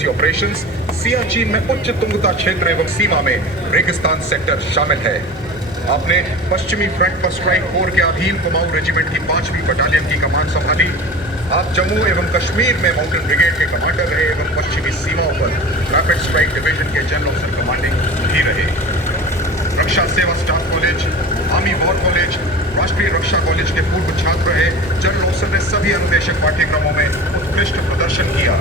डिफेंसी operations, Siachen में उच्च तुंगता क्षेत्र एवं सीमा में रेगिस्तान सेक्टर शामिल है। आपने पश्चिमी फ्रंट पर स्ट्राइक कोर के अधीन कुमाऊं रेजिमेंट की 5वीं बटालियन की कमान संभाली। आप जम्मू एवं कश्मीर में माउंटेन ब्रिगेड के कमांडर रहे एवं पश्चिमी सीमाओं पर रैपिड स्ट्राइक डिवीजन के जनरल ऑफिसर कमांडिंग भी रहे। रक्षा सेवा staff college, army war college, राष्ट्रीय रक्षा कॉलेज के पूर्व छात्र रहे जनरल ऑफिसर ने सभी अनुदेशक पाठ्यक्रमों में उत्कृष्ट प्रदर्शन किया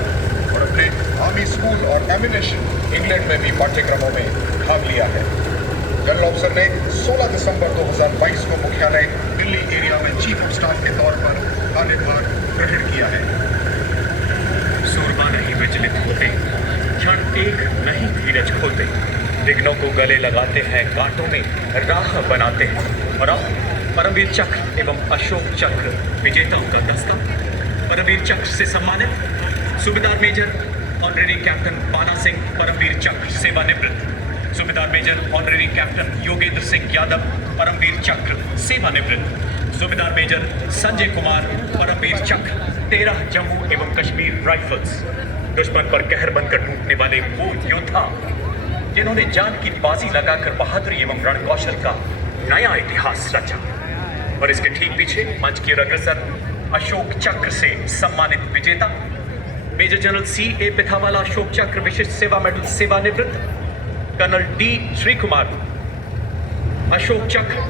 और अपने आर्मी स्कूल और एमिनेशन इंग्लैंड में भी पाठ्यक्रमों में भाग लिया है। जनरल ऑफिसर ने 16 दिसंबर 2022 को मुख्यालय दिल्ली एरिया में चीफ ऑफ स्टाफ के तौर पर कार्यभार ग्रहण किया है। सूरमा नहीं विचलित होते, क्षण एक नहीं धीरज खोते, विघ्नों को गले लगाते हैं, कांटों में राह बनाते हैं। और अब परमवीर चक्र एवं अशोक चक्र विजेताओं का दस्ता। परमवीर चक्र से सम्मानित सूबेदार मेजर ऑनरेरी कैप्टन पाना सिंह, परमवीर चक्र सेवानिवृत्त। Subedar major honorary captain Yogendra Singh Yadav, Paramvir Chakra सेवानिवृत्त। सूबेदार मेजर संजय कुमार, परमवीर चक्र 13 जम्मू एवं कश्मीर राइफल्स। दुश्मन पर कहर बनकर टूटने वाले वो योद्धा जिन्होंने जान की बाजी लगाकर बहादुरी एवं रणकौशल का नया इतिहास रचा। और इसके ठीक पीछे मंच की ओर अग्रसर अशोक चक्र से सम्मानित विजेता major general C.A. Pithawala, Ashok चक्र विशिष्ट सेवा मेडल सेवानिवृत्त। Colonel D. Shri Kumar, Ashok Chakra.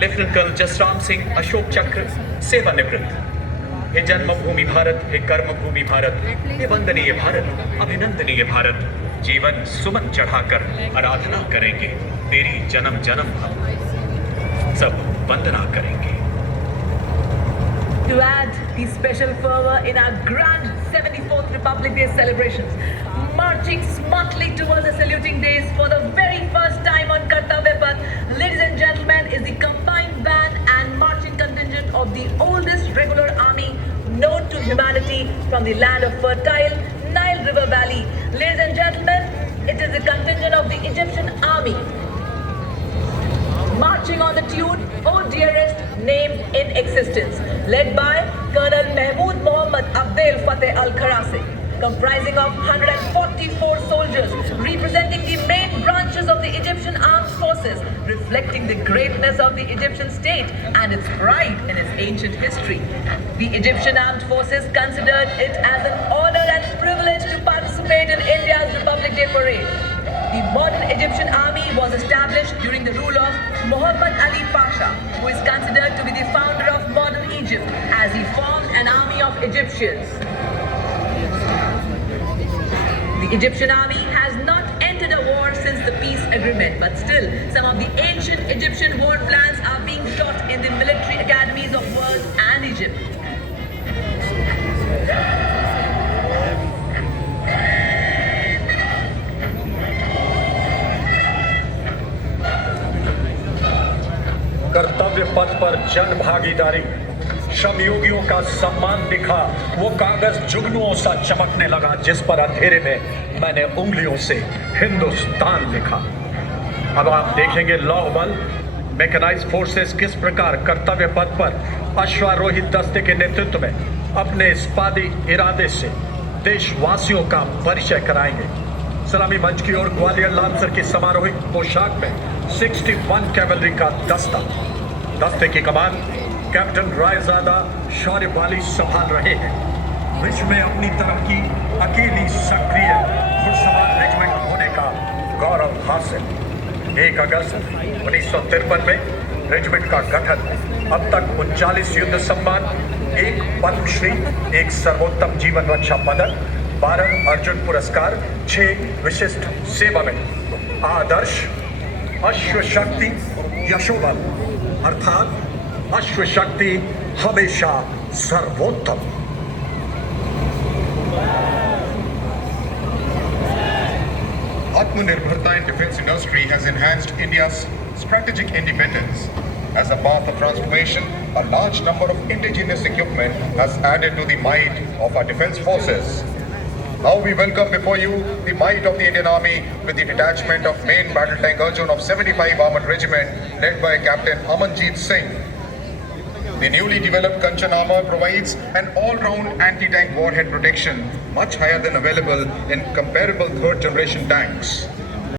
Lieutenant colonel Jasram Singh, Ashok Chakra सेवानिवृत्त। हे जन्मभूमि भारत, हे कर्मभूमि भारत, हे वंदनीय भारत, अभिनंदनीय भारत। जीवन सुमन चढ़ाकर आराधना करेंगे तेरी, जन्म जन्म हम सब वंदना करेंगे। To add the special fervor in our grand 74th Republic Day celebrations, marching smartly towards the saluting days for the very first time on Kartavya Path, ladies and gentlemen, is the combined band and marching contingent of the oldest regular army known to humanity from the land of fertile Nile River Valley. Ladies and gentlemen, it is the contingent of the Egyptian army, marching on the tune "Oh Dearest Name in Existence," led by Colonel Mahmood Mohammad Abdel Fateh Al-Kharasi, comprising of 144 soldiers representing the main branches of the Egyptian armed forces, reflecting the greatness of the Egyptian state and its pride in its ancient history. The Egyptian armed forces considered it as an honor and privilege to participate in India's Republic Day parade. The modern Egyptian army was established during the rule of Muhammad Ali Pasha, who is considered to be the founder of modern Egypt, as he formed an army of Egyptians. The Egyptian army has not entered a war since the peace agreement, but still some of the ancient Egyptian war plans are being taught in the military academies of world and Egypt. कर्तव्य पथ पर जन भागीदारी, श्रमयोगियों का सम्मान दिखा। वो कागज जुगनुओं सा चमकने लगा जिस पर अंधेरे में मैंने उंगलियों से हिंदुस्तान लिखा। अब आप देखेंगे लौह बल मैकेनाइज्ड फोर्सेस किस प्रकार कर्तव्य पथ पर अश्वारोहित दस्ते के नेतृत्व में अपने इस्पादी इरादे से देशवासियों का परिचय कराएंगे। सलामी मंच की ओर ग्वालियर लांसर की समारोहिक पोशाक में 61 कैवलरी का दस्ते की कमान कैप्टन रायजादा शौर्यवाली संभाल रहे हैं। विश्व में अपनी तरफ की अकेली सक्रिय घुड़सवार रेजिमेंट होने का गौरव हासिल। 1 अगस्त 1953 में रेजिमेंट का गठन। अब तक 39 युद्ध सम्मान, 1 पद्मश्री, 1 सर्वोत्तम जीवन रक्षा पदक, 12 अर्जुन पुरस्कार, 6 विशिष्ट सेवा में। आदर्श अश्व शक्ति यशोबल, अर्थात अश्व शक्ति हमेशा सर्वोत्तम। Atmanirbharta in defense industry has enhanced India's strategic independence. As a path of transformation, a large number of indigenous equipment has added to the might of our defense forces. Now we welcome before you the might of the Indian Army with the detachment of main battle tank Arjun of 75 Armored Regiment led by Captain Amanjeet Singh. The newly developed Kanchan armor provides an all-round anti-tank warhead protection much higher than available in comparable third-generation tanks.